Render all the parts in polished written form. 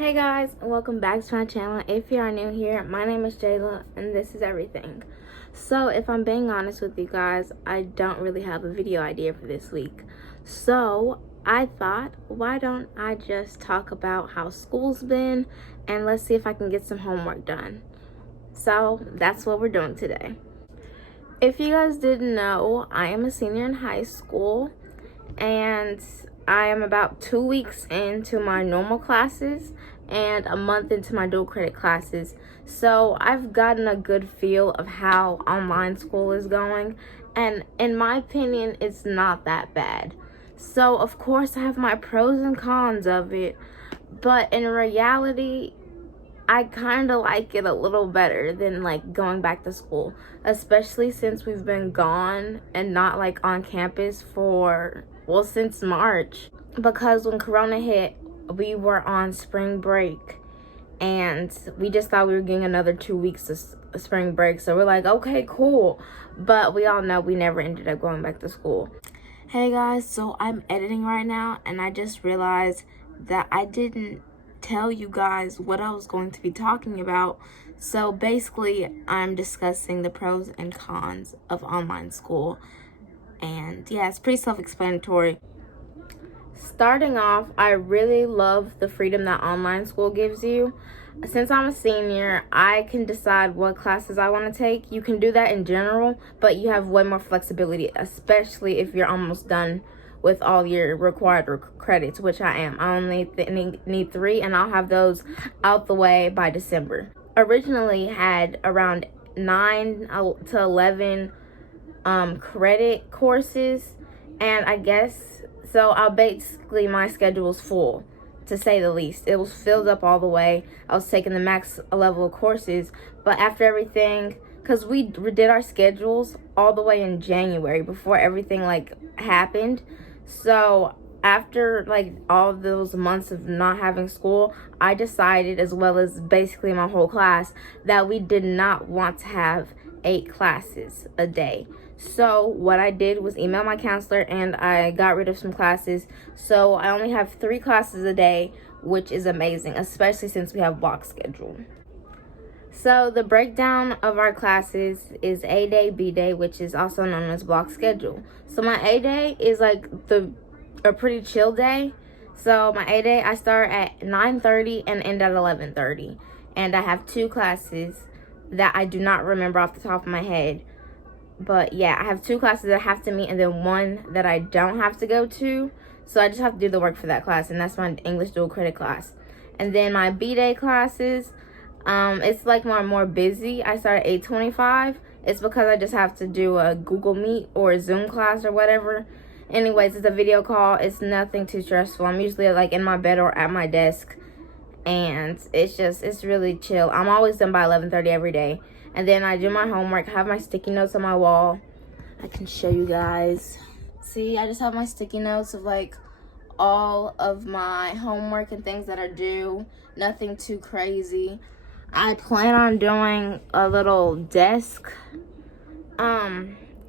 Hey guys, and welcome back to my channel. If you are new here, my name is Jayla and this is everything. So if I'm being honest with you guys, I don't really have a video idea for this week. So I thought, why don't I just talk about how school's been and let's see if I can get some homework done. So that's what we're doing today. If you guys didn't know, I am a senior in high school and I am about 2 weeks into my normal classes and a month into my dual credit classes. So I've gotten a good feel of how online school is going, and in my opinion, it's not that bad. So of course I have my pros and cons of it, but in reality, I kind of like it a little better than like going back to school, especially since we've been gone and not like on campus for, well, since March. Because when Corona hit, we were on spring break and we just thought we were getting another 2 weeks of spring break. So we're like, okay, cool. But we all know we never ended up going back to school. Hey guys, so I'm editing right now and I just realized that I didn't tell you guys what I was going to be talking about. So basically, I'm discussing the pros and cons of online school. And yeah, it's pretty self-explanatory. Starting off, I really love the freedom that online school gives you. Since I'm a senior, I can decide what classes I want to take. You can do that in general, but you have way more flexibility, especially if you're almost done with all your required credits, which I am. I only need 3, and I'll have those out the way by December. Originally had around 9 to 11 credit courses, and I guess so. Basically my schedule was full, to say the least. It was filled up all the way. I was taking the max level of courses, but after everything, because we did our schedules all the way in January before everything like happened. So after like all of those months of not having school, I decided, as well as basically my whole class, that we did not want to have 8 classes a day. So what I did was email my counselor and I got rid of some classes. So I only have 3 classes a day, which is amazing, especially since we have block schedule. So the breakdown of our classes is A day, B day, which is also known as block schedule. So my A day is like a pretty chill day. So my A day, I start at 9:30 and end at 11:30. And I have 2 classes that I do not remember off the top of my head. But yeah, I have 2 classes that I have to meet and then 1 that I don't have to go to. So I just have to do the work for that class, and that's my English dual credit class. And then my B day classes, it's like more busy. I start at 8:25. It's because I just have to do a Google Meet or a Zoom class or whatever. Anyways, it's a video call. It's nothing too stressful. I'm usually like in my bed or at my desk, and it's really chill. I'm always done by 11:30 every day. And then I do my homework. I have my sticky notes on my wall. I can show you guys. See, I just have my sticky notes of like all of my homework and things that are due. Nothing too crazy. I plan on doing a little desk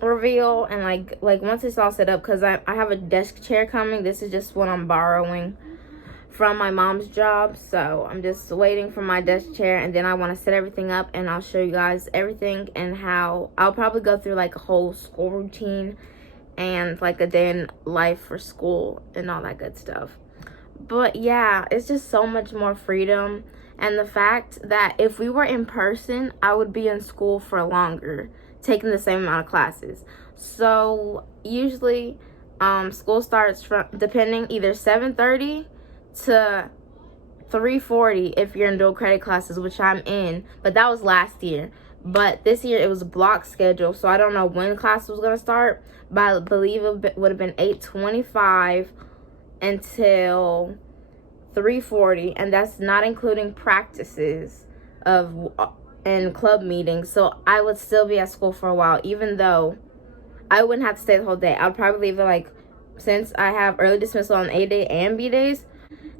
reveal, and like once it's all set up, because I have a desk chair coming. This is just what I'm borrowing from my mom's job, so I'm just waiting for my desk chair, and then I want to set everything up, and I'll show you guys everything and how I'll probably go through like a whole school routine and like a day in life for school and all that good stuff. But yeah, it's just so much more freedom, and the fact that if we were in person, I would be in school for longer, taking the same amount of classes. So usually school starts from, depending, either 7:30 to 3:40 if you're in dual credit classes, which I'm in, but that was last year. But this year it was block schedule, so I don't know when class was going to start, but I believe it would have been 8:25 until 3:40, and that's not including practices and club meetings. So I would still be at school for a while, even though I wouldn't have to stay the whole day. I'd probably leave it, like, since I have early dismissal on A day and B days,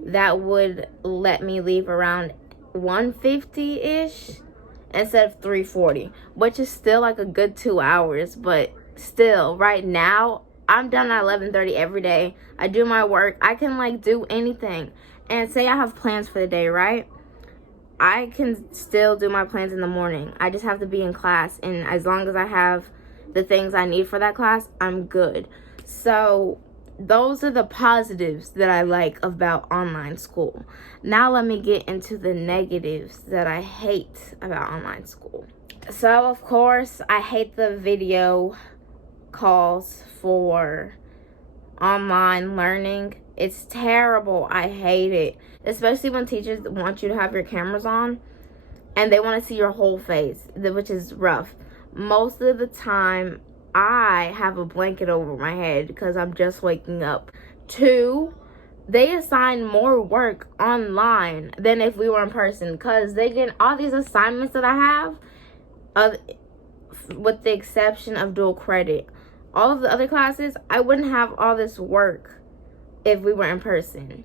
that would let me leave around 1:50-ish instead of 3:40, which is still like a good 2 hours. But still, right now I'm done at 11:30 every day. I do my work. I can like do anything, and say I have plans for the day, right? I can still do my plans in the morning. I just have to be in class, and as long as I have the things I need for that class, I'm good. So those are the positives that I like about online school. Now let me get into the negatives that I hate about online school. So of course, I hate the video calls for online learning. It's terrible. I hate it. Especially when teachers want you to have your cameras on and they want to see your whole face, which is rough. Most of the time, I have a blanket over my head because I'm just waking up. 2, they assign more work online than if we were in person because they get all these assignments that I have, with the exception of dual credit. All of the other classes, I wouldn't have all this work if we were in person.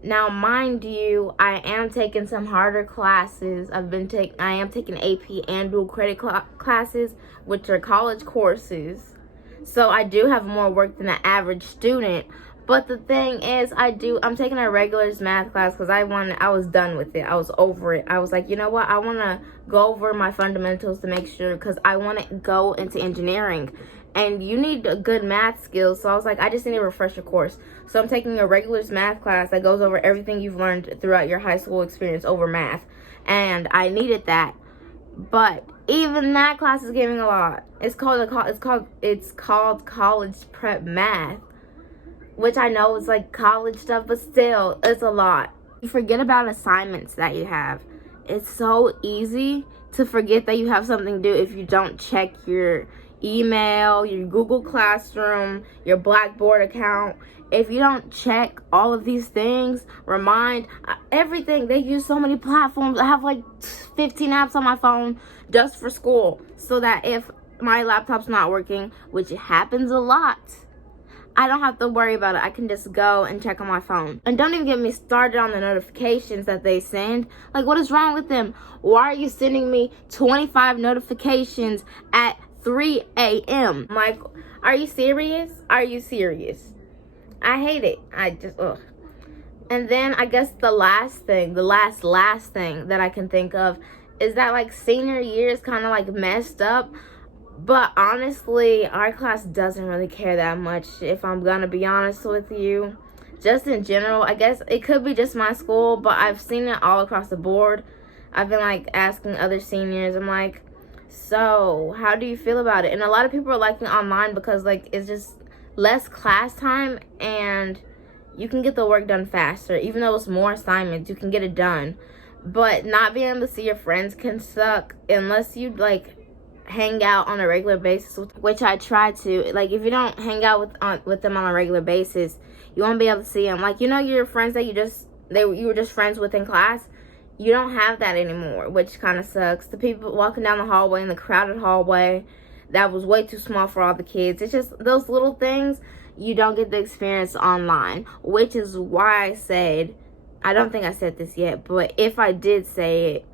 Now, mind you, I am taking some harder classes. I am taking AP and dual credit classes, which are college courses. So I do have more work than the average student. But the thing is, I'm taking a regulars math class because I was done with it. I was over it. I was like, you know what? I want to go over my fundamentals to make sure, because I want to go into engineering. And you need a good math skills. So I was like, I just need a refresher course. So I'm taking a regulars math class that goes over everything you've learned throughout your high school experience over math. And I needed that. But even that class is giving a lot. It's called college prep math, which I know is like college stuff, but still, it's a lot. You forget about assignments that you have. It's so easy to forget that you have something to do if you don't check your email, your Google Classroom, your Blackboard account. If you don't check all of these things, everything. They use so many platforms. I have like 15 apps on my phone just for school, so that if my laptop's not working, which happens a lot, I don't have to worry about it. I can just go and check on my phone. And don't even get me started on the notifications that they send. Like, what is wrong with them? Why are you sending me 25 notifications at 3 a.m.? Like, are you serious? Are you serious? I hate it. Ugh. And then I guess the last thing that I can think of is that, like, senior year is kind of like messed up. But honestly, our class doesn't really care that much, if I'm gonna be honest with you. Just in general, I guess it could be just my school, but I've seen it all across the board. I've been like asking other seniors, I'm like, so how do you feel about it? And a lot of people are liking online because, like, it's just less class time and you can get the work done faster. Even though it's more assignments, you can get it done. But not being able to see your friends can suck unless you like hang out on a regular basis, which I try to. Like, if you don't hang out with them on a regular basis, you won't be able to see them. Like, you know, your friends that you were just friends with in class, you don't have that anymore, which kind of sucks. The people walking down the hallway in the crowded hallway that was way too small for all the kids, it's just those little things you don't get the experience online, which is why I said, I don't think I said this yet, but if I did say it,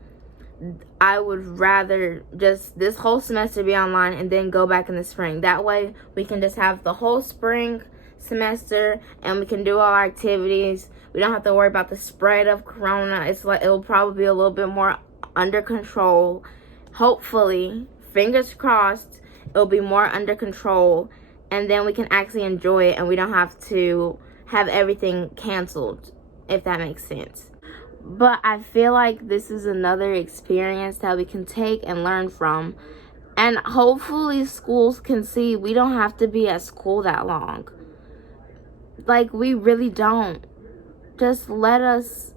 I would rather just this whole semester be online and then go back in the spring. That way we can just have the whole spring semester and we can do all our activities. We don't have to worry about the spread of corona. It's like it'll probably be a little bit more under control. Hopefully, fingers crossed, it'll be more under control, and then we can actually enjoy it and we don't have to have everything canceled, if that makes sense. But I feel like this is another experience that we can take and learn from. And hopefully schools can see we don't have to be at school that long. Like, we really don't. Just let us,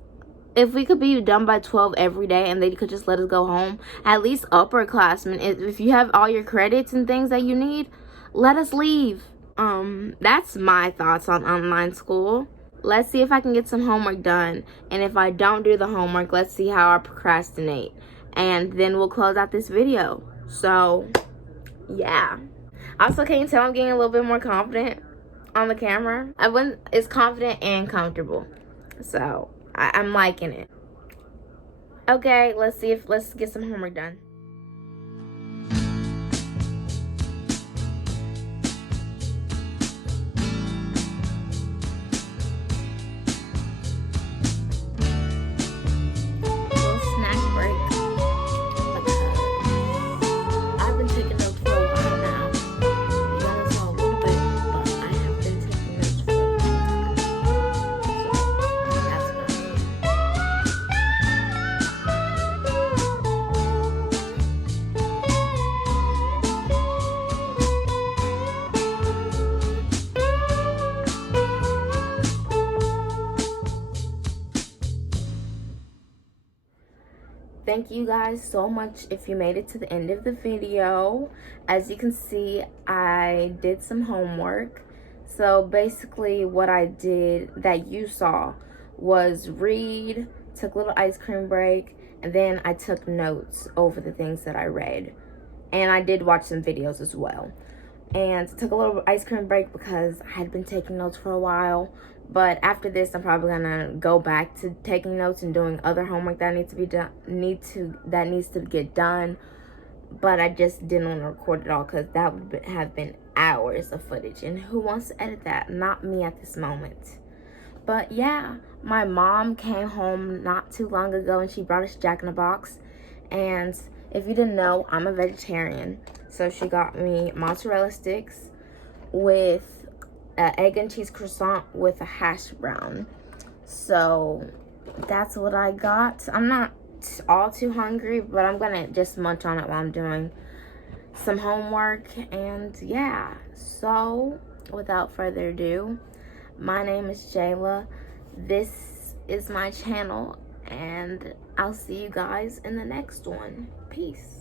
if we could be done by 12 every day and they could just let us go home, at least upperclassmen, if you have all your credits and things that you need, let us leave. That's my thoughts on online school. Let's see if I can get some homework done. And if I don't do the homework, let's see how I procrastinate. And then we'll close out this video. So, yeah. Also, can you tell I'm getting a little bit more confident on the camera? It's confident and comfortable. So, I'm liking it. Okay, let's get some homework done. thank you guys so much if you made it to the end of the video. As you can see, I did some homework. So basically what I did that you saw was read, took a little ice cream break, and then I took notes over the things that I read. And I did watch some videos as well. And took a little ice cream break because I had been taking notes for a while. But after this, I'm probably gonna go back to taking notes and doing other homework that needs to be done, that needs to get done. But I just didn't want to record it all because that would have been hours of footage, and who wants to edit that? Not me at this moment. But yeah, my mom came home not too long ago and she brought us Jack in the Box. And if you didn't know, I'm a vegetarian, so she got me mozzarella sticks with egg and cheese croissant with a hash brown. So that's what I got. I'm not all too hungry, but I'm gonna just munch on it while I'm doing some homework. And yeah, so without further ado, my name is Jayla. This is my channel, and I'll see you guys in the next one. Peace.